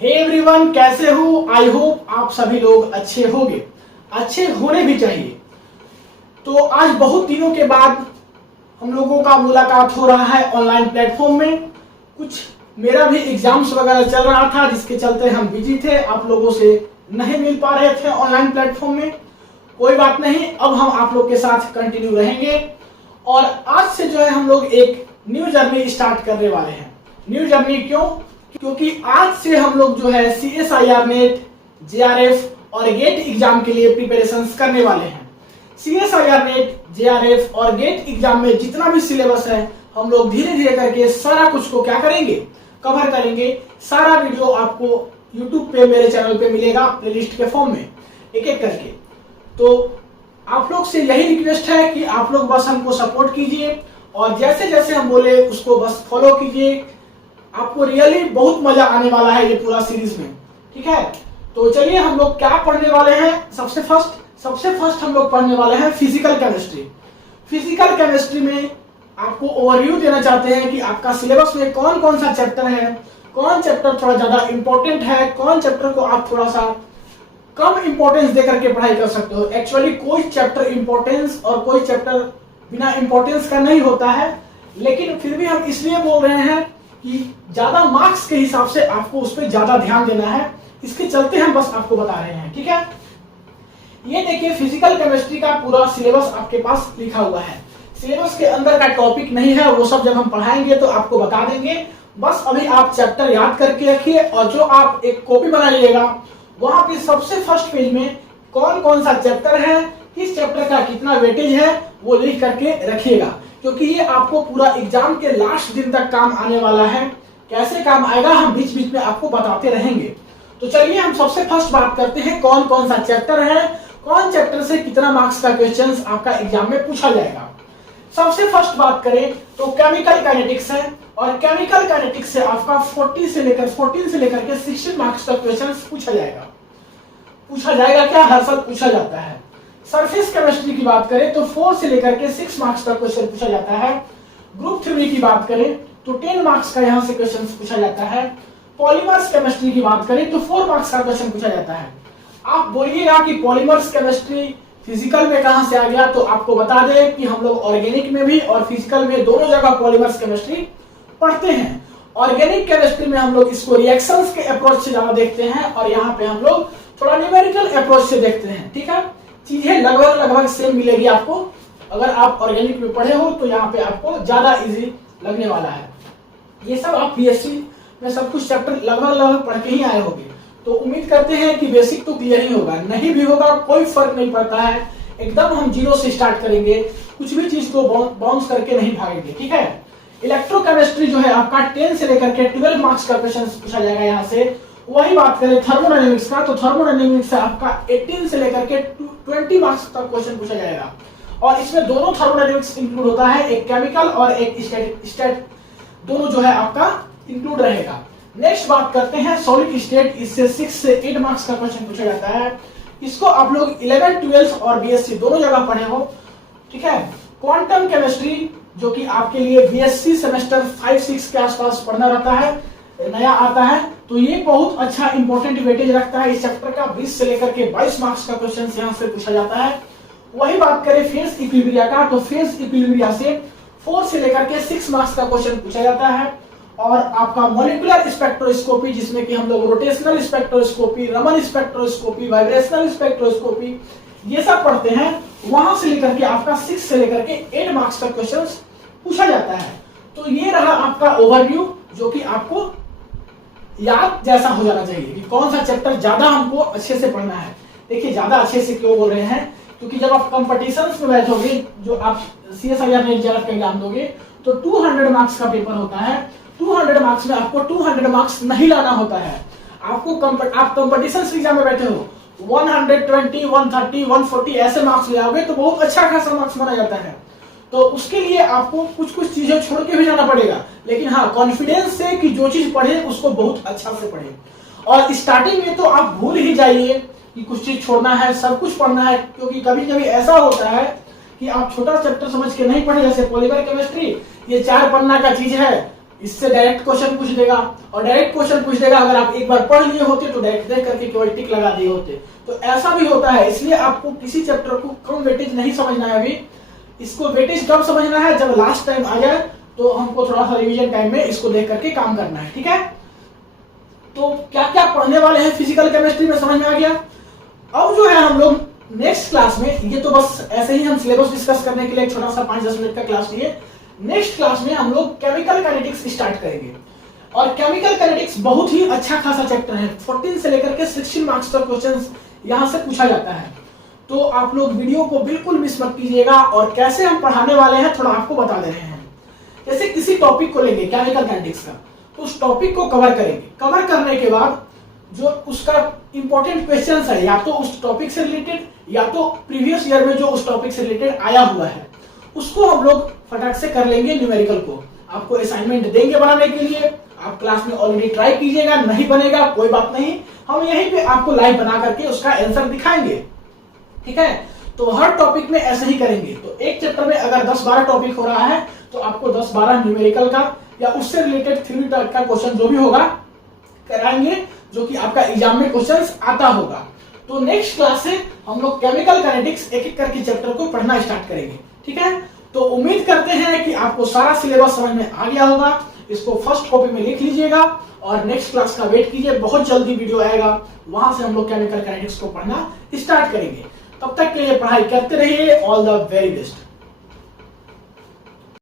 Hey everyone, कैसे हो? I hope आप सभी लोग अच्छे होंगे, अच्छे होने भी चाहिए। तो आज बहुत दिनों के बाद हम लोगों का मुलाकात हो रहा है ऑनलाइन प्लेटफॉर्म में। कुछ मेरा भी एग्जाम्स वगैरह चल रहा था, जिसके चलते हम बिजी थे, आप लोगों से नहीं मिल पा रहे थे ऑनलाइन प्लेटफॉर्म में। कोई बात नहीं, अब हम आप लोग के साथ कंटिन्यू रहेंगे और आज से जो है हम लोग एक न्यू जर्नी स्टार्ट करने वाले हैं। न्यू जर्नी क्यों? क्योंकि आज से हम लोग जो है CSIR नेट, JRF और गेट एग्जाम के लिए प्रिपरेशंस करने वाले हैं। CSIR नेट, JRF और गेट एग्जाम में जितना भी सिलेबस है हम लोग धीरे धीरे करके सारा कुछ को क्या करेंगे, कवर करेंगे। सारा वीडियो आपको YouTube पे मेरे चैनल पे मिलेगा प्लेलिस्ट के फॉर्म में, एक एक करके। तो आप लोग से यही रिक्वेस्ट है कि आप लोग बस हमको सपोर्ट कीजिए और जैसे जैसे हम बोले उसको बस फॉलो कीजिए। आपको रियली बहुत मजा आने वाला है ये पूरा सीरीज में, ठीक है? तो चलिए हम लोग क्या पढ़ने वाले हैं। सबसे फर्स्ट हम लोग पढ़ने वाले हैं फिजिकल केमिस्ट्री। फिजिकल केमिस्ट्री में आपको ओवरव्यू देना चाहते हैं कि आपका सिलेबस में कौन कौन सा चैप्टर है, कौन चैप्टर थोड़ा ज्यादा इंपॉर्टेंट है, कौन चैप्टर को आप थोड़ा सा कम इंपॉर्टेंस देकर के पढ़ाई कर सकते हो। एक्चुअली कोई चैप्टर इंपॉर्टेंस और कोई चैप्टर बिना इंपॉर्टेंस का नहीं होता है, लेकिन फिर भी हम इसलिए बोल रहे हैं कि ज्यादा मार्क्स के हिसाब से आपको उस पर ज्यादा ध्यान देना है। इसके चलते हम बस आपको बता रहे हैं, ठीक है? ये देखिए फिजिकल केमिस्ट्री का पूरा सिलेबस आपके पास लिखा हुआ है। सिलेबस के अंदर का टॉपिक नहीं है, वो सब जब हम पढ़ाएंगे तो आपको बता देंगे। बस अभी आप चैप्टर याद करके रखिए और जो आप एक कॉपी बना लीजिएगा, वहां पे सबसे फर्स्ट पेज में कौन कौन सा चैप्टर है, किस चैप्टर का कितना वेटेज है, वो लिख करके रखिएगा, क्योंकि ये आपको पूरा एग्जाम के लास्ट दिन तक काम आने वाला है। कैसे काम आएगा हम बीच बीच में आपको बताते रहेंगे। तो चलिए हम सबसे फर्स्ट बात करते हैं कौन कौन सा चैप्टर है, कौन चैप्टर से कितना मार्क्स का क्वेश्चन आपका एग्जाम में पूछा जाएगा। सबसे फर्स्ट बात करें तो केमिकल काइनेटिक्स है और केमिकल काइनेटिक्स से आपका 14 से लेकर के 16 मार्क्स का क्वेश्चन पूछा जाएगा क्या? हर साल पूछा जाता है। सरफेस केमिस्ट्री की बात करें तो 4 से लेकर के 6 मार्क्स का क्वेश्चन पूछा जाता है। ग्रुप थ्योरी की बात करें तो 10 मार्क्स का यहां से क्वेश्चन पूछा जाता है। पॉलीमर्स केमिस्ट्री की बात करें तो 4 मार्क्स का क्वेश्चन पूछा जाता है। आप बोलिएगा कि पॉलीमर्स केमिस्ट्री फिजिकल में कहां से आ गया, तो आपको बता दें कि हम लोग ऑर्गेनिक में भी और फिजिकल में दोनों जगह पॉलीमर्स केमिस्ट्री पढ़ते हैं। ऑर्गेनिक केमिस्ट्री में हम लोग इसको रिएक्शंस के अप्रोच से ज्यादा देखते हैं और यहाँ पे हम लोग थोड़ा न्यूमेरिकल अप्रोच से देखते हैं, ठीक है? चीजें लगभग सेम मिलेगी आपको। अगर आप ऑर्गेनिक में पढ़े हो तो यहाँ पे आपको ज्यादा इजी लगने वाला है। ये सब आप BSc में सब कुछ चैप्टर लगभग पढ़ के ही आए होंगे, तो उम्मीद करते हैं कि बेसिक तो क्लियर ही होगा। नहीं भी होगा कोई फर्क नहीं पड़ता है, एकदम हम जीरो से स्टार्ट करेंगे, कुछ भी चीज को बाउंस करके नहीं भागेंगे, ठीक है? इलेक्ट्रोकेमिस्ट्री जो है आपका 10 से लेकर के 12 मार्क्स का क्वेश्चन पूछा जाएगा यहाँ से। वही बात करें थर्मोडायनेमिक्स का तो थर्मोडायनेमिक्स से आपका 18 से लेकर के 20 मार्क्स का क्वेश्चन पूछा जाएगा और इसमें दोनों थर्मोडायनेमिक्स इंक्लूड होता है, एक केमिकल और एक स्टैटिक दोनों जो है आपका इंक्लूड रहेगा। नेक्स्ट बात करते हैं सॉलिड स्टेट, इससे 6 से 8 मार्क्स का क्वेश्चन पूछा जाता है। इसको आप लोग 11, 12 और BSc दोनों जगह पढ़े हो, ठीक है? क्वांटम केमिस्ट्री जो कि आपके लिए BSc सेमेस्टर 5-6 के आसपास पढ़ना रहता है, नया आता है, तो ये बहुत अच्छा इंपॉर्टेंट वेटेज रखता है। इस चैप्टर का 20 से लेकर के 22 मार्क्स का क्वेश्चन यहाँ से पूछा जाता है। वही बात करें फेज इक्विलिब्रिया का तो फेज इक्विलिब्रिया से 4 से लेकर के 6 मार्क्स का क्वेश्चन पूछा जाता है। और आपका मॉलिक्यूलर स्पेक्ट्रोस्कोपी, जिसमें कि हम लोग rotational spectroscopy, Raman spectroscopy, vibrational spectroscopy ये सब पढ़ते हैं, वहां से लेकर के आपका 6 से लेकर के 8 मार्क्स का क्वेश्चन पूछा जाता है। तो ये रहा आपका ओवरव्यू, जो कि आपको याद जैसा हो जाना चाहिए कि कौन सा चैप्टर ज्यादा हमको अच्छे से पढ़ना है। देखिए ज्यादा अच्छे से क्यों बोल रहे हैं, क्योंकि जब आप कंपटीशंस में बैठोगे, जो आप CSIR नेट JRF का एग्जाम दोगे तो 200 मार्क्स का पेपर होता है। 200 मार्क्स में आपको 200 मार्क्स नहीं लाना होता है। आपको आप कंपटीशंस एग्जाम में बैठे हो 120, 130, 140 ऐसे मार्क्स ले आओगे तो बहुत अच्छा खासा मार्क्स माना जाता है। तो उसके लिए आपको कुछ कुछ चीजें छोड़ के भी जाना पड़ेगा, लेकिन हाँ कॉन्फिडेंस से कि जो चीज पढ़े उसको बहुत अच्छा से पढ़े। और स्टार्टिंग में तो आप भूल ही जाइए कि कुछ चीज छोड़ना है, सब कुछ पढ़ना है, क्योंकि कभी कभी ऐसा होता है कि आप छोटा चैप्टर समझ के नहीं पढ़े। जैसे पॉलीमर केमिस्ट्री ये 4 पन्ना का चीज है, इससे डायरेक्ट क्वेश्चन पूछ देगा, और डायरेक्ट क्वेश्चन पूछ देगा अगर आप एक बार पढ़ लिए होते तो डायरेक्ट देख करके केवल टिक लगा दिए होते। तो ऐसा भी होता है, इसलिए आपको किसी चैप्टर को कम वेटेज नहीं समझना है अभी, इसको वेटेज कब समझना है जब लास्ट टाइम आ जाए, तो हमको थोड़ा सा रिवीजन टाइम में इसको देख करके काम करना है, ठीक है। तो क्या क्या पढ़ने वाले हैं फिजिकल केमिस्ट्री में समझ में आ गया। अब जो है हम लोग नेक्स्ट क्लास में, ये तो बस ऐसे ही हम सिलेबस डिस्कस करने के लिए एक छोटा सा 5-10 मिनट का क्लास लिए, नेक्स्ट क्लास में हम लोग केमिकल काइनेटिक्स स्टार्ट करेंगे। और केमिकल काइनेटिक्स बहुत ही अच्छा खासा चैप्टर है, 14 से लेकर के 16 मार्क्स तक क्वेश्चन यहाँ से पूछा जाता है। तो आप लोग वीडियो को बिल्कुल मिस मत कीजिएगा, और कैसे हम पढ़ाने वाले हैं थोड़ा आपको बता दे रहे हैं। जैसे किसी टॉपिक को लेंगे केमिकल काइनेटिक्स का, तो उस टॉपिक को कवर करेंगे, कवर करने के बाद जो उसका इंपॉर्टेंट क्वेश्चन है या तो उस टॉपिक से रिलेटेड या तो प्रीवियस ईयर में जो उस टॉपिक से रिलेटेड आया हुआ है, उसको हम लोग फटाक से कर लेंगे। न्यूमेरिकल को आपको असाइनमेंट देंगे बनाने के लिए, आप क्लास में ऑलरेडी ट्राई कीजिएगा, नहीं बनेगा कोई बात नहीं, हम यहीं पे आपको लाइव बना करके उसका आंसर दिखाएंगे, ठीक है। तो हर टॉपिक में ऐसे ही करेंगे। तो एक चैप्टर में अगर 10-12 टॉपिक हो रहा है तो आपको 10-12 न्यूमेरिकल का या उससे रिलेटेड थ्योरी टाइप का क्वेश्चन जो भी होगा कराएंगे, जो कि आपका एग्जाम में क्वेश्चंस आता होगा। तो नेक्स्ट क्लास से हम लोग केमिकल काइनेटिक्स एक एक करके चैप्टर को पढ़ना स्टार्ट करेंगे, ठीक है। तो उम्मीद करते हैं कि आपको सारा सिलेबस समझ में आ गया होगा। इसको फर्स्ट कॉपी में लिख लीजिएगा और नेक्स्ट क्लास का वेट कीजिए, बहुत जल्दी वीडियो आएगा, वहां से हम लोग केमिकल काइनेटिक्स को पढ़ना स्टार्ट करेंगे। तब तक के लिए पढ़ाई करते रहिए। All the very best.